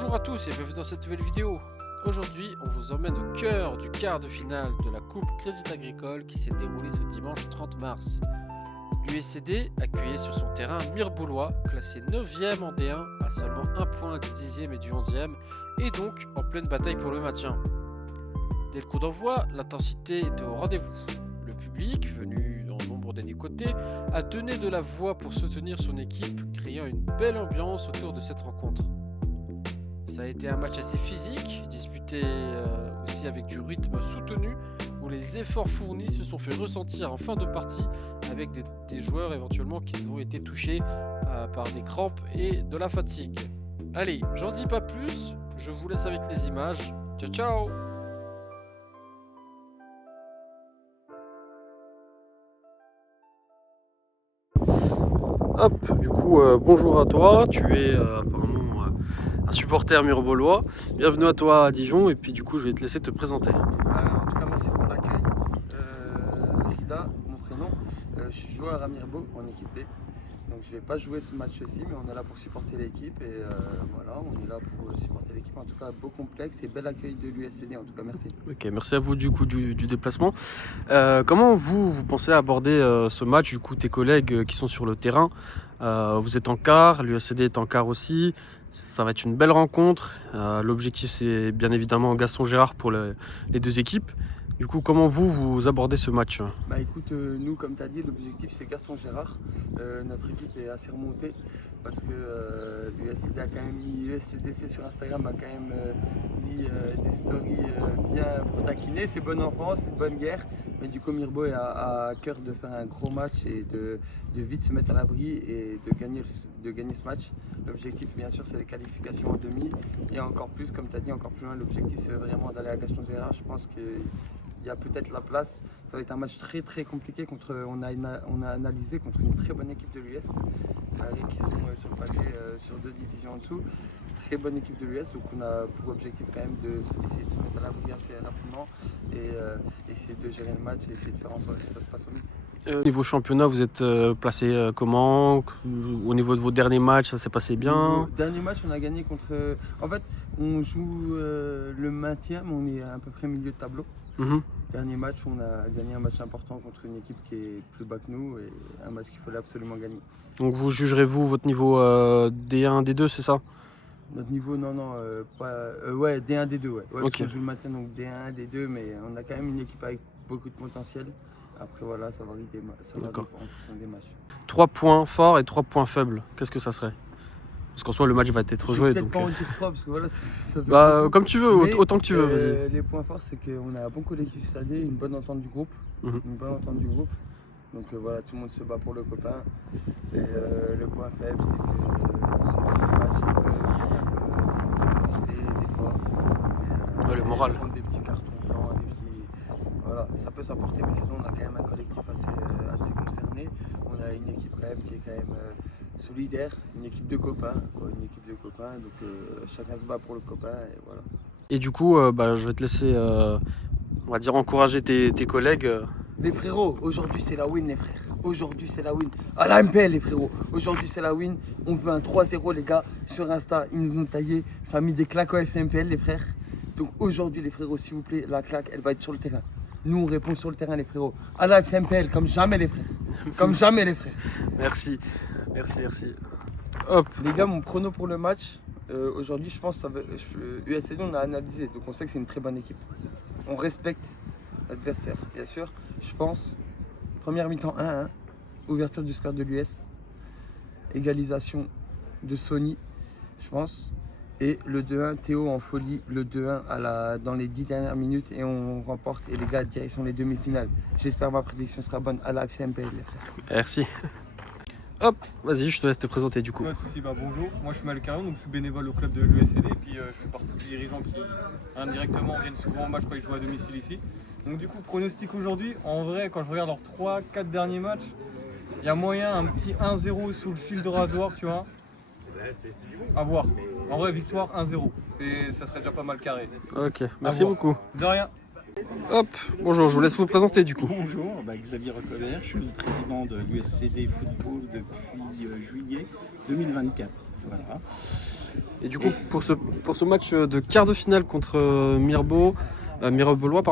Bonjour à tous et bienvenue dans cette nouvelle vidéo. Aujourd'hui, on vous emmène au cœur du quart de finale de la Coupe Crédit Agricole qui s'est déroulée ce dimanche 30 mars. L'USCD accueillait sur son terrain Mirebeaulois, classé 9e en D1 à seulement 1 point du 10e et du 11e, et donc en pleine bataille pour le maintien. Dès le coup d'envoi, l'intensité était au rendez-vous. Le public, venu en nombre des côtés, a donné de la voix pour soutenir son équipe, créant une belle ambiance autour de cette rencontre. Ça a été un match assez physique, disputé aussi avec du rythme soutenu, où les efforts fournis se sont fait ressentir en fin de partie avec des joueurs éventuellement qui ont été touchés par des crampes et de la fatigue. Allez, j'en dis pas plus, je vous laisse avec les images. Ciao ciao! Hop, du coup, bonjour à toi, tu es apparemment un supporter mirebeaulois. Bienvenue à toi à Dijon et puis du coup je vais te laisser te présenter. En tout cas, merci pour l'accueil. Rida, mon prénom. Je suis joueur à Mirebeau en équipe B. Donc je ne vais pas jouer ce match-ci, mais on est là pour supporter l'équipe. Et voilà, on est là pour supporter l'équipe. En tout cas, beau complexe et bel accueil de l'USCD. En tout cas, merci. Ok, merci à vous du coup du déplacement. Comment vous pensez aborder ce match, du coup tes collègues qui sont sur le terrain? Vous êtes en quart, l'USCD est en quart aussi. Ça va être une belle rencontre. L'objectif c'est bien évidemment Gaston Gérard pour les deux équipes. Du coup, comment vous abordez ce match? Bah écoute, nous comme tu as dit, l'objectif c'est Gaston Gérard. Notre équipe est assez remontée parce que l'USCD a quand même mis, USCDC sur Instagram a quand même mis des stories bien pour taquiner. C'est bonne enfance, c'est une bonne guerre. Mais du coup, Mirebeau a à cœur de faire un gros match et de vite se mettre à l'abri et de gagner ce match. L'objectif, bien sûr, c'est les qualifications en demi. Et encore plus, comme tu as dit, encore plus loin, l'objectif c'est vraiment d'aller à Gaston Gérard. Je pense qu'il y a peut-être la place. Ça va être un match très très compliqué on a analysé contre une très bonne équipe de l'US qui sont sur le papier sur 2 divisions en dessous. Très bonne équipe de l'US, donc on a pour objectif quand même d'essayer de se mettre à l'abri assez rapidement et essayer de gérer le match et essayer de faire en sorte que ça se passe au mieux. Au niveau championnat, vous êtes placé comment? Au niveau de vos derniers matchs, ça s'est passé bien? Dernier match, on a gagné contre... En fait, on joue le maintien, mais on est à peu près milieu de tableau. Dernier match, on a gagné un match important contre une équipe qui est plus bas que nous et un match qu'il fallait absolument gagner. Donc vous jugerez-vous votre niveau D1, D2, c'est ça? Notre niveau, pas... ouais, D1, D2, ouais. Ok. On joue le matin, donc D1, D2, mais on a quand même une équipe avec beaucoup de potentiel. Après, voilà, ça varie en fonction des matchs. 3 points forts et 3 points faibles, qu'est-ce que ça serait? Parce qu'en soi, le match va être joué. Peut-être Donc... pas en dire 3, parce que voilà, ça fait Bah, comme tu veux, mais, autant que tu veux, vas-y. Les points forts, c'est qu'on a un bon collectif cette année, une bonne entente du groupe. Donc voilà, tout le monde se bat pour le copain. Et le point faible, c'est que sur les matchs, ça peut s'emporter des fois. Le moral. Prendre des petits cartons blancs, voilà, ça peut s'emporter, mais sinon on a quand même un collectif assez concerné. On a une équipe quand même qui est quand même solidaire, une équipe de copains, donc chacun se bat pour le copain et voilà. Et du coup, je vais te laisser, on va dire, encourager tes collègues. Les frérots, aujourd'hui c'est la win les frères. Aujourd'hui c'est la win. À la MPL les frérots. Aujourd'hui c'est la win. On veut un 3-0 les gars. Sur Insta, ils nous ont taillé. Ça a mis des claques au FC MPL les frères. Donc aujourd'hui les frérots, s'il vous plaît, la claque, elle va être sur le terrain. Nous on répond sur le terrain les frérots. À la FC MPL, comme jamais les frères. Comme jamais les frères. Merci. Hop. Les gars, mon prono pour le match, aujourd'hui je pense USCD on a analysé. Donc on sait que c'est une très bonne équipe. On respecte l'adversaire, bien sûr. Je pense, première mi-temps 1-1, ouverture du score de l'US, égalisation de Sony, je pense, et le 2-1, Théo en folie, le 2-1 dans les 10 dernières minutes et on remporte. Et les gars, direction les demi-finales. J'espère que ma prédiction sera bonne à la FCMPL, les frères. Merci. Hop, vas-y, je te laisse te présenter du coup. Bonjour, moi je suis Malcarion, donc je suis bénévole au club de l'USCD et puis je fais partie des dirigeants qui indirectement viennent souvent au match quand ils jouent à domicile ici. Donc du coup, pronostic aujourd'hui, en vrai, quand je regarde leurs 3-4 derniers matchs, il y a moyen un petit 1-0 sous le fil de rasoir, tu vois. À voir. En vrai, victoire 1-0. Ça serait déjà pas mal carré. Ok, merci beaucoup. De rien. Hop, bonjour, je vous laisse vous présenter du coup. Bonjour, Xavier Recoder, je suis le président de l'USCD Football depuis juillet 2024. Voilà. Et du coup, pour ce match de quart de finale contre Mirebeaulois,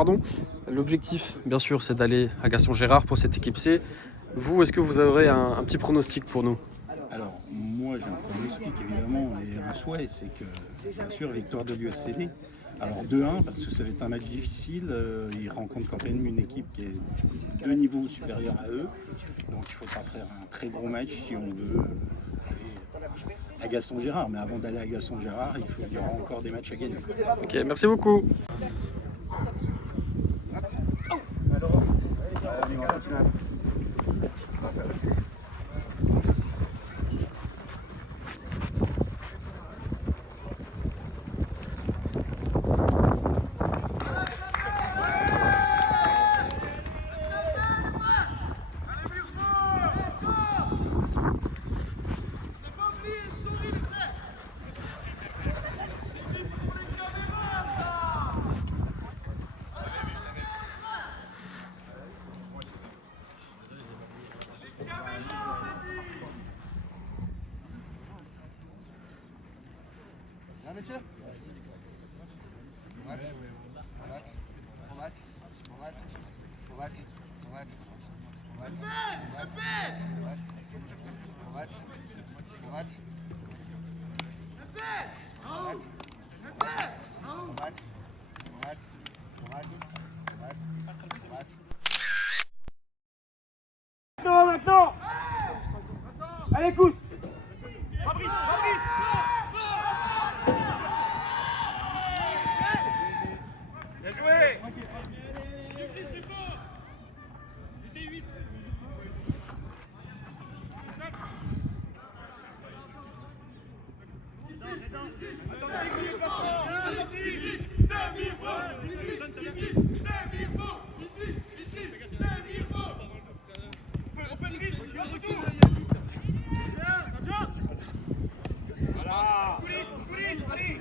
l'objectif, bien sûr, c'est d'aller à Gaston-Gérard pour cette équipe C. Vous, est-ce que vous aurez un petit pronostic pour nous? Alors, moi, j'ai un pronostic, évidemment, et un souhait, c'est que, bien sûr, victoire de l'USCD. Alors 2-1, parce que ça va être un match difficile. Ils rencontrent quand même une équipe qui est 2 niveaux supérieurs à eux. Donc il faudra faire un très gros match si on veut aller à Gaston-Gérard. Mais avant d'aller à Gaston-Gérard, il y aura encore des matchs à gagner. Ok, merci beaucoup. Maintenant allez, écoute. Fabrice. Bien joué.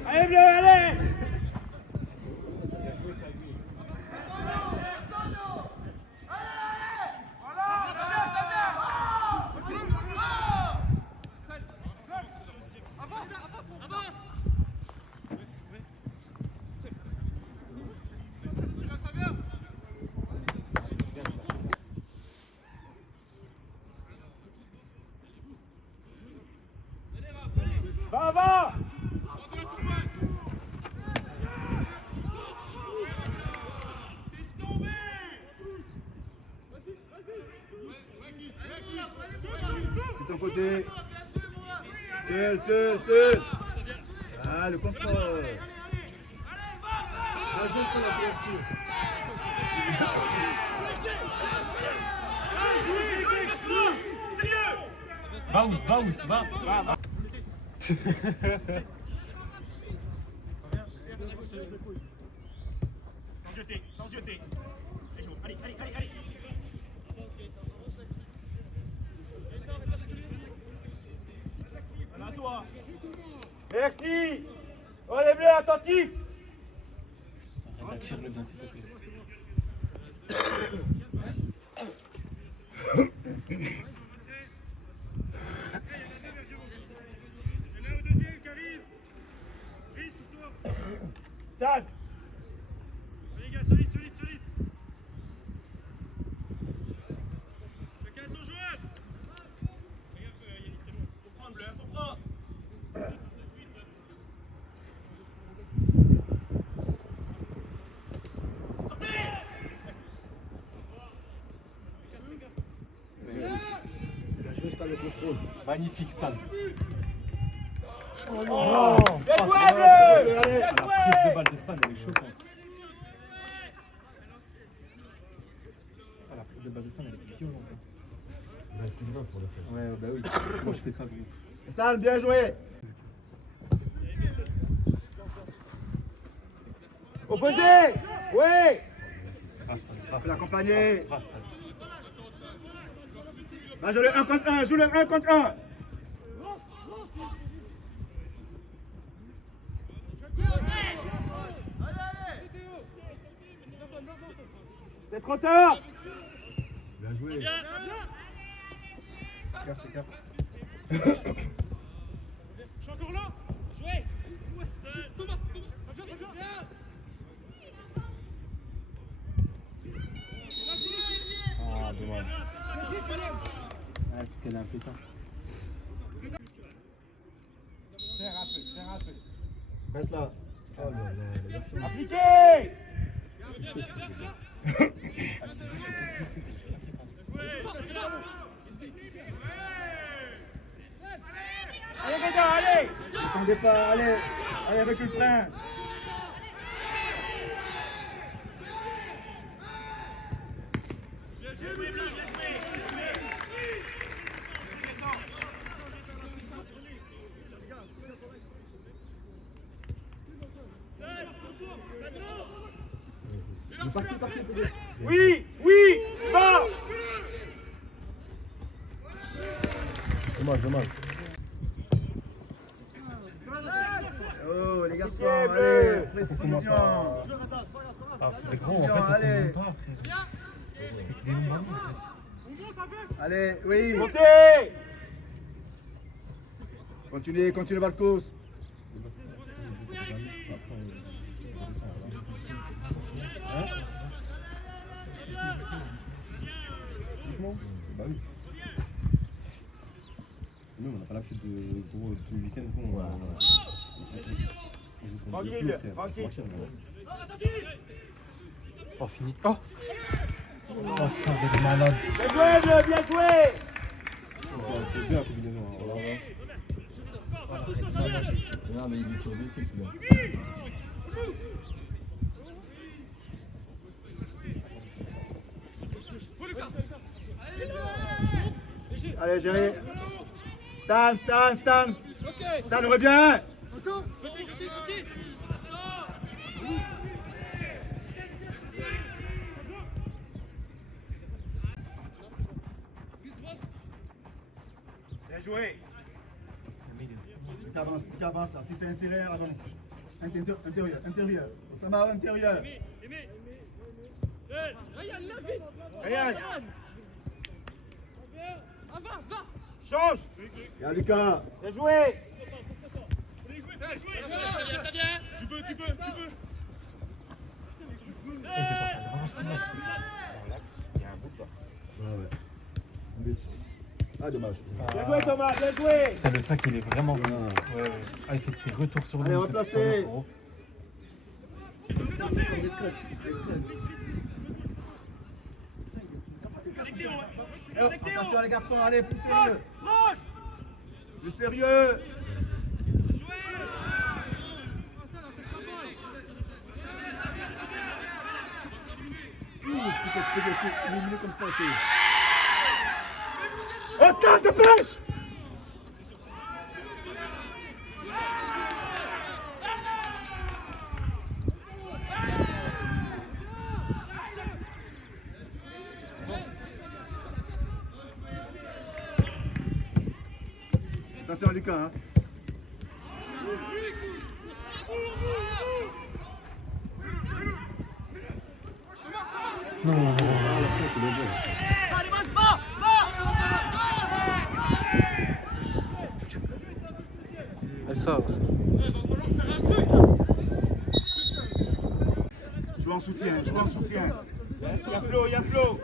Allez, bleu, allez. Va. C'est ton côté. Seul. Ah, le contrôle. Bien joué sur la couverture. Va. Sans jeter. Allez. À toi. Merci. Oh les bleus, attentifs. Tire-le bien, s'il te plaît. Stade. Allez les gars, solide. Chacun son joueur. Regarde, Yannick, t'es loin. Faut prendre, bleu, faut prendre. Il a joué Stan le contrôle. Magnifique, Stan. Bien joué, bleu. Allez. La prise de balle de Stan, elle est choquante. La prise de balle de Stan, elle est violente. Il a plus de 20 pour le faire. Ouais, bah oui. Moi, je fais ça. Stan, bien joué. Opposé. Oui. Faut l'accompagner. Va, Stan. Va jouer le 1 contre 1. Joue le 1 contre 1. C'est trop tard. Bien joué. Fais gaffe. qu'elle est impeccable. Serre un peu. Reste là. Oh là là, les garçons. Appliquez. Allez, Reda, allez. Attendez pas, allez. Allez, avec le frein. Parti, peut-être. Oui, va. Dommage. Oh, les garçons, allez, précision. Les gros, en fait, on allez. pas, frère. Des moments, Allez, oui. Montez. Continuez Valkos. Bah oui. Nous, on n'a pas l'habitude de gros tout le week-end. Tranquille. Oh, fini. Oh, Oh, c'est un malade. Bien joué, Bleu, bien joué. C'était bien la combinaison. Non, mais il est sur dessus, celui-là. Allez, gérez. Stan. Stan, reviens. Bien joué. Avance. Si c'est inséré, avance. Intérieur. Osama, intérieur. Rien. Change. Y'a Lucas. Bien joué. Ah, dommage. Bien joué, Thomas, bien joué. Le sac, il est vraiment bon. Ah, il fait de ses retours sur Allez, nous. replacez. Attention les garçons, allez, plus sérieux. Plus sérieux. Tu peux laisser éliminer comme ça, chose. Oscar, dépêche! Attention Lucas, hein. elle sort. Joue en soutien. Il y a Flo.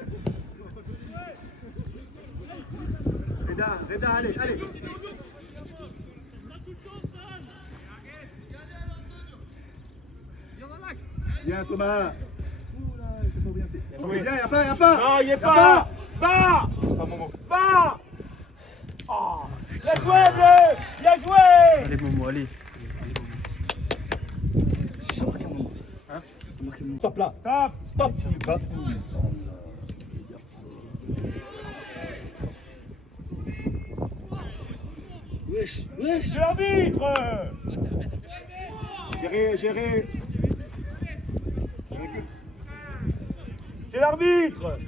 Reda, allez. Bien Thomas. Bien, y'a pas. Non, il est pas. Va. Oh. Bien joué, Bleu. Bien joué. Allez, Momo, allez. Stop là. Top. C'est l'arbitre. Gérez. C'est l'arbitre.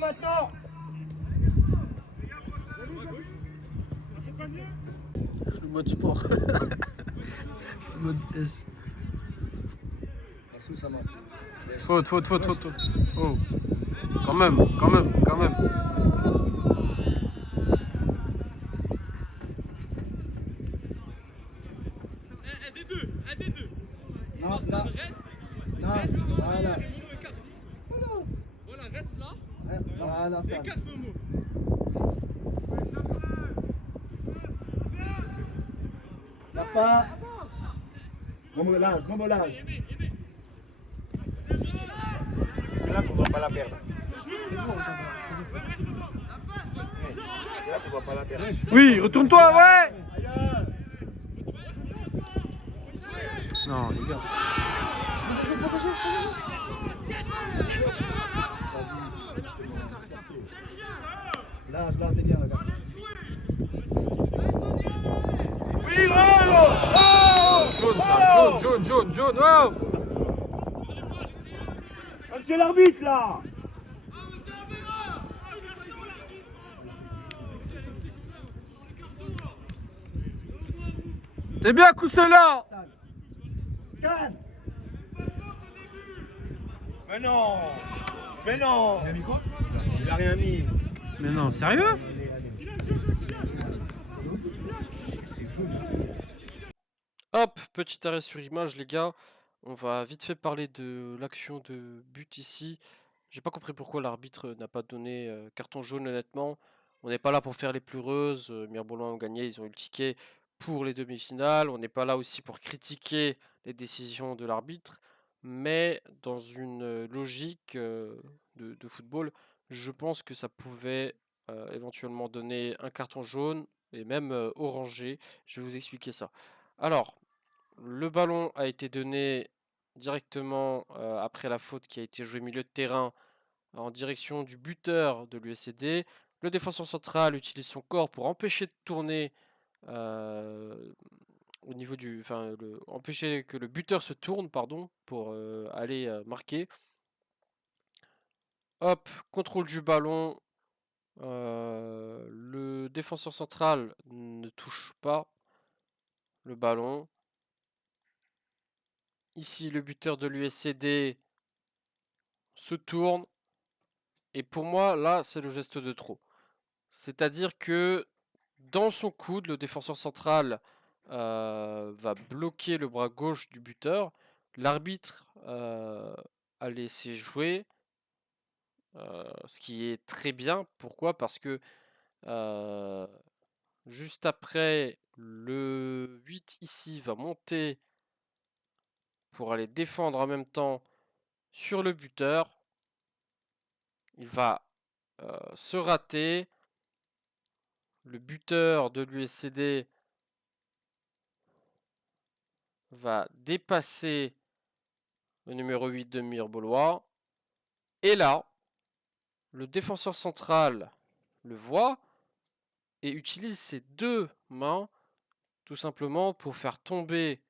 Maintenant. mode sport. Mode S. Faute. Oh. Quand même. Un des deux. Non, là. Non, voilà. Voilà, reste là. Voilà, Et Stan. 4 Momo. Là pas. Momolage. C'est là qu'on doit pas la perdre. C'est là qu'on doit pas la perdre. Oui, retourne-toi, ouais. Non, les gars. Là, c'est bien, regarde. Oui, bravo! Jaune. Oh. Monsieur l'arbitre, là! T'es bien coussé là. Scan. Mais non! Il a rien mis. Mais non, sérieux? Hop, petit arrêt sur image, les gars. On va vite fait parler de l'action de but ici. J'ai pas compris pourquoi l'arbitre n'a pas donné carton jaune, honnêtement. On n'est pas là pour faire les pleureuses. Mirebalais ont gagné, ils ont eu le ticket pour les demi-finales. On n'est pas là aussi pour critiquer les décisions de l'arbitre. Mais dans une logique de football, je pense que ça pouvait éventuellement donner un carton jaune et même orangé. Je vais vous expliquer ça. Alors, le ballon a été donné directement après la faute qui a été jouée milieu de terrain en direction du buteur de l'USCD. Le défenseur central utilise son corps pour empêcher de tourner au niveau du, empêcher que le buteur se tourne, pardon, pour aller marquer. Hop, contrôle du ballon. Le défenseur central ne touche pas le ballon. Ici, le buteur de l'USCD se tourne. Et pour moi, là, c'est le geste de trop. C'est-à-dire que dans son coude, le défenseur central va bloquer le bras gauche du buteur. L'arbitre a laissé jouer, ce qui est très bien. Pourquoi? Parce que juste après, le 8 ici va monter pour aller défendre en même temps sur le buteur. Il va se rater. Le buteur de l'USCD va dépasser le numéro 8 de Mirebalais. Et là, le défenseur central le voit et utilise ses deux mains tout simplement pour faire tomber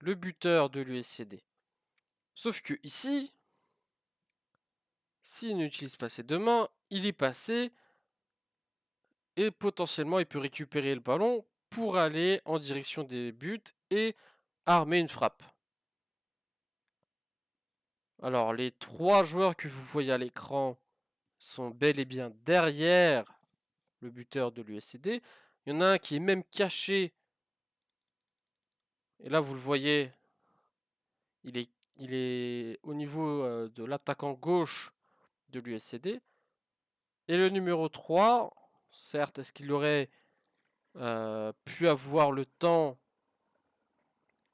le buteur de l'USCD. Sauf que ici, s'il n'utilise pas ses deux mains, il est passé et potentiellement il peut récupérer le ballon pour aller en direction des buts et armer une frappe. Alors les trois joueurs que vous voyez à l'écran sont bel et bien derrière le buteur de l'USCD. Il y en a un qui est même caché. Et là vous le voyez, il est au niveau de l'attaquant gauche de l'USCD. Et le numéro 3, certes, est-ce qu'il aurait pu avoir le temps,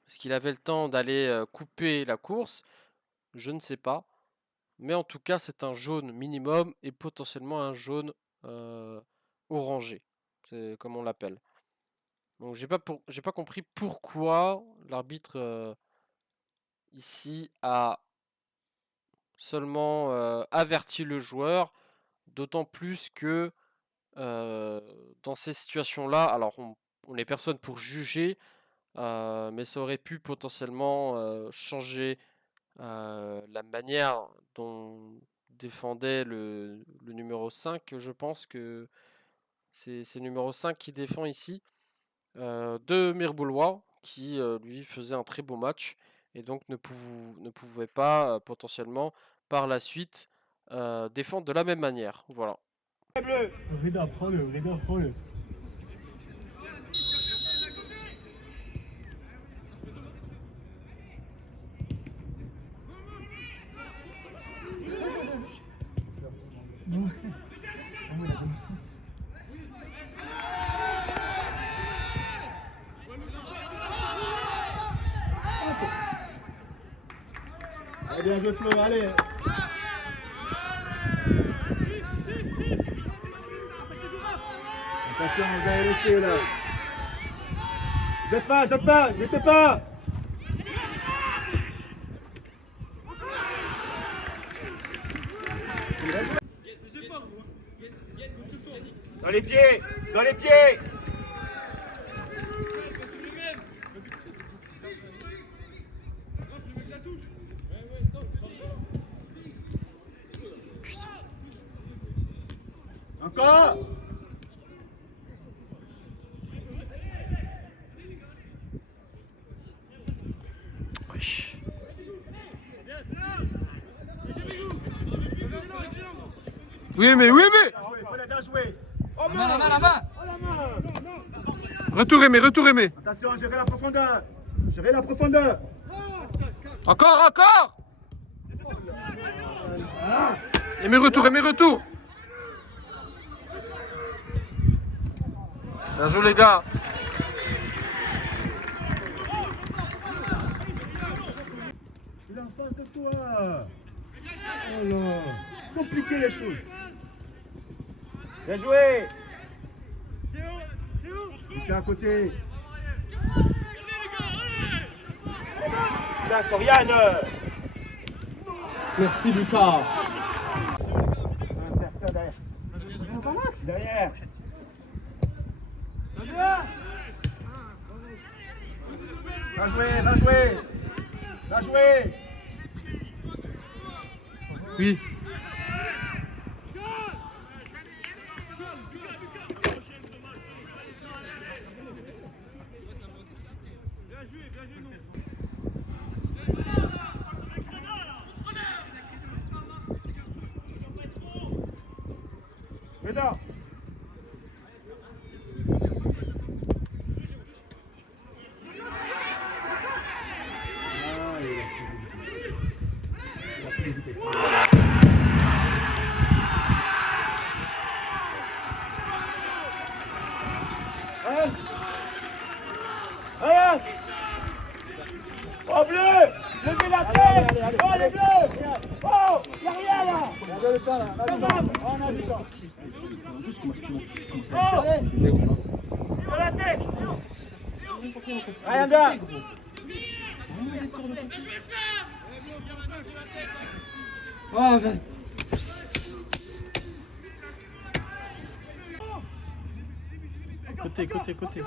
est-ce qu'il avait le temps d'aller couper la course? Je ne sais pas. Mais en tout cas, c'est un jaune minimum et potentiellement un jaune orangé. C'est comme on l'appelle. Donc j'ai pas compris pourquoi l'arbitre ici a seulement averti le joueur. D'autant plus que dans ces situations-là, alors on n'est personne pour juger, mais ça aurait pu potentiellement changer la manière dont défendait le numéro 5. Je pense que c'est le numéro 5 qui défend ici. de Mirboulois qui lui faisait un très bon match et donc ne pouvait pas potentiellement par la suite défendre de la même manière. Voilà. Reda, prends-le, Reda, prends-le. Allez, bien joué Flo, allez. Attention, vous avez laissé là. Jette pas, jetez pas. Dans les pieds, dans les pieds. Encore. Wesh. Oui mais Paulette a joué. la main. Retour Aimé. Attention, gérez la profondeur. Gérez la profondeur. Encore Aimé retour Bien joué les gars. Il est en face de toi. Oh là. Compliquer les choses. Bien joué. Il est à côté. Putain, Soriane. Merci Lucas. Derrière. Va jouer. Oui. Reda. Allez. Oh bleu. Levez la tête. Oh les bleus. Oh, y'a rien là. Regardez le temps là. On a vu ça. Dans la tête. Rien là. Oh, côté.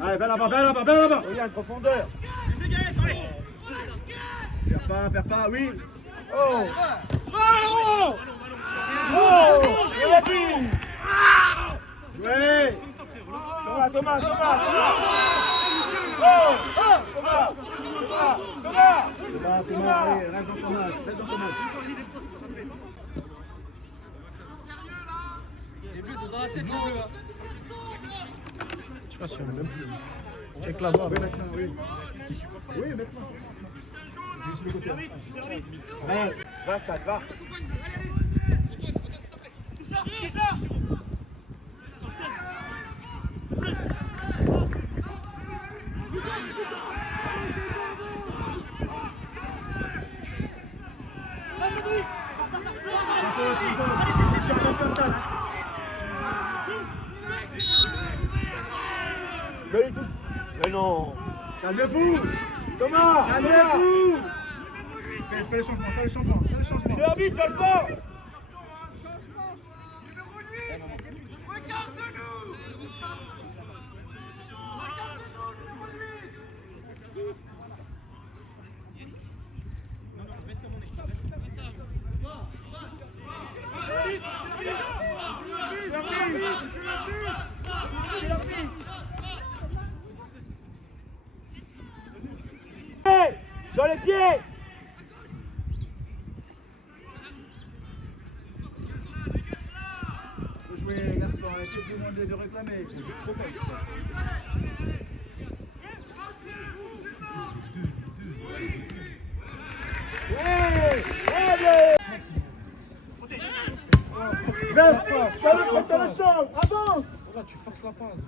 Allez, vers l'avant. Regarde, profondeur. Perds pas, oui. Oh. Oh. Il a dit. Jouez. Thomas. Oh. Thomas. Allez, reste dans ton match. Les bleus sont dans la tête, les bleus. Je sais pas si on a même plus. Check la voix. Oui, maintenant, oui. Oui, maintenant. Je suis le côté. Allez. Va, Stade, va. Mais il touche. Mais non. Calmez-vous. Thomas. Calmez-vous. Fais le changement. C'est l'arbitre, ça le pas. C'est jouer, garçon, arrêtez de demander de réclamer. T'as le champ, avance. Voilà, tu forces la passe.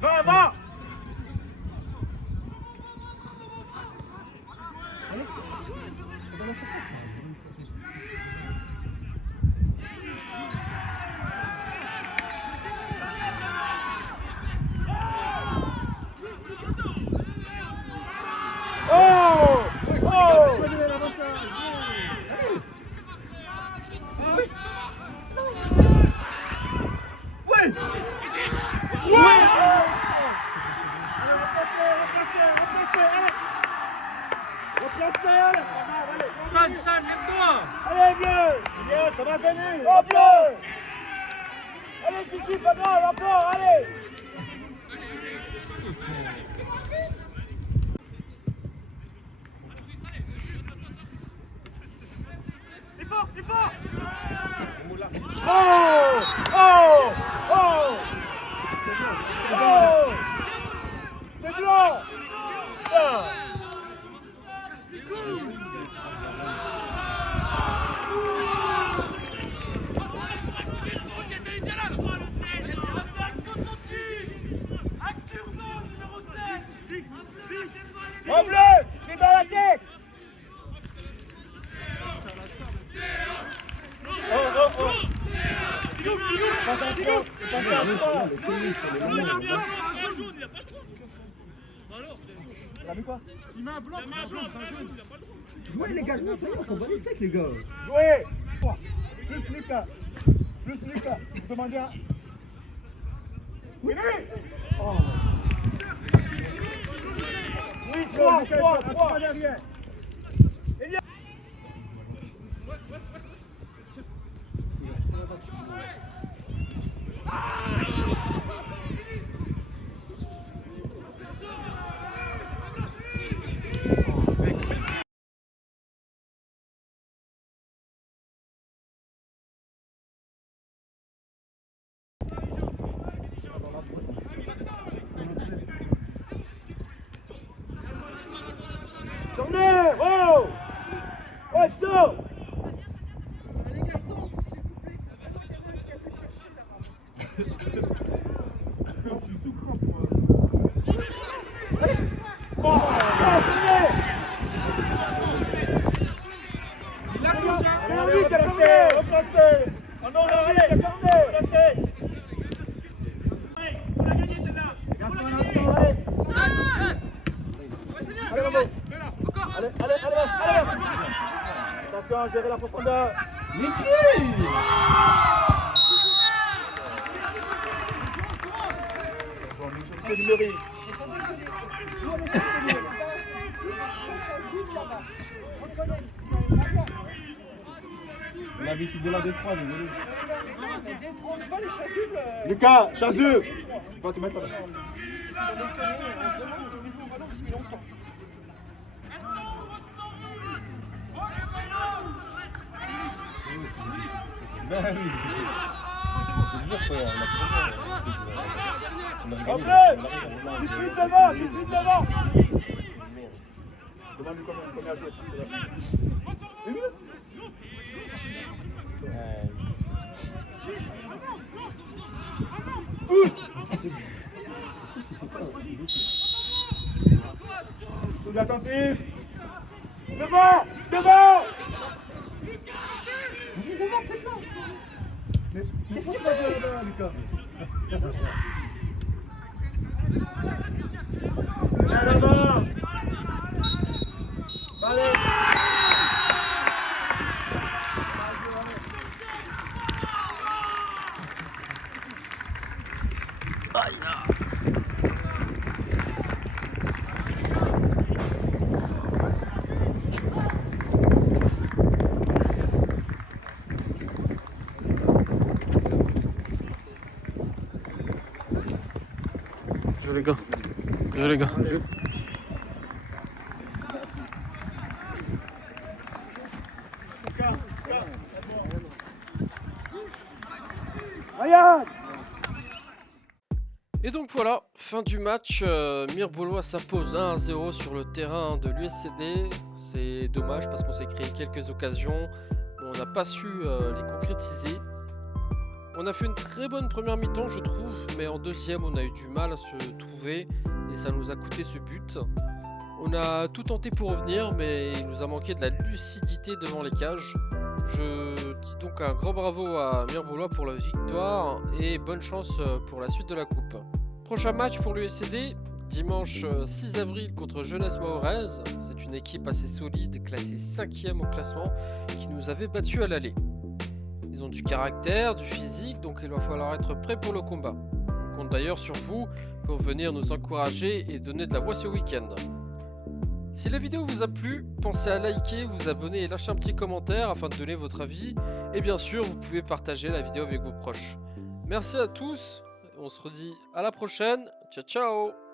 Va, va. Oh! Oh! Jouez l'avantage. Oui! Stan, lève-toi! Allez, bleu! Ça va gagner. Hop bleu! Allez, Kiki, pas mal, encore, allez! Il faut! Oh! Oh! Oh! Oh! C'est blanc! Ah! Au bleu! C'est dans la tête! Il met un blanc, jouez les gars, jouez, ça y est, on s'en bat les steaks les gars. Jouez! Plus Lucas! Plus Lucas! Demandez un... Oui! Oh. Oui, 3 derrière! Tournez! Oh! Oh, ça! Les garçons, s'il vous plaît, il faut vraiment quelqu'un qui a pu chercher là-bas. Je suis sous crampe moi. Oh! Allez, replacez! En ordre, allez! Replacez! On a gagné celle-là! Garçon, allez! Allez, Momo! Allez! Attention, gérez la profondeur! C'est du mérite. L'habitude de la défroid, désolé. On n'est pas les chasubles. Lucas, Chazeux! Tu vas te mettre là-bas. Ben oui. C'est dur, frère. Au bleu! Tout de suite devant! Demande-lui combien à jouer. Tout attentif! Devant! Mais qu'est-ce qu'il fait là, Lucas? Là-bas! Allez! Je les gars. Et donc voilà, fin du match, Mirebeaulois s'impose 1-0 sur le terrain de l'USCD. C'est dommage parce qu'on s'est créé quelques occasions, mais on n'a pas su les concrétiser. On a fait une très bonne première mi-temps je trouve, mais en deuxième on a eu du mal à se trouver et ça nous a coûté ce but. On a tout tenté pour revenir, mais il nous a manqué de la lucidité devant les cages. Je dis donc un grand bravo à Mirebeaulois pour la victoire et bonne chance pour la suite de la coupe. Prochain match pour l'USCD, dimanche 6 avril contre Jeunesse Mahoraize. C'est une équipe assez solide, classée 5e au classement, qui nous avait battu à l'aller. Ils ont du caractère, du physique, donc il va falloir être prêt pour le combat. On compte d'ailleurs sur vous pour venir nous encourager et donner de la voix ce week-end. Si la vidéo vous a plu, pensez à liker, vous abonner et lâcher un petit commentaire afin de donner votre avis. Et bien sûr, vous pouvez partager la vidéo avec vos proches. Merci à tous, on se redit à la prochaine. Ciao ciao.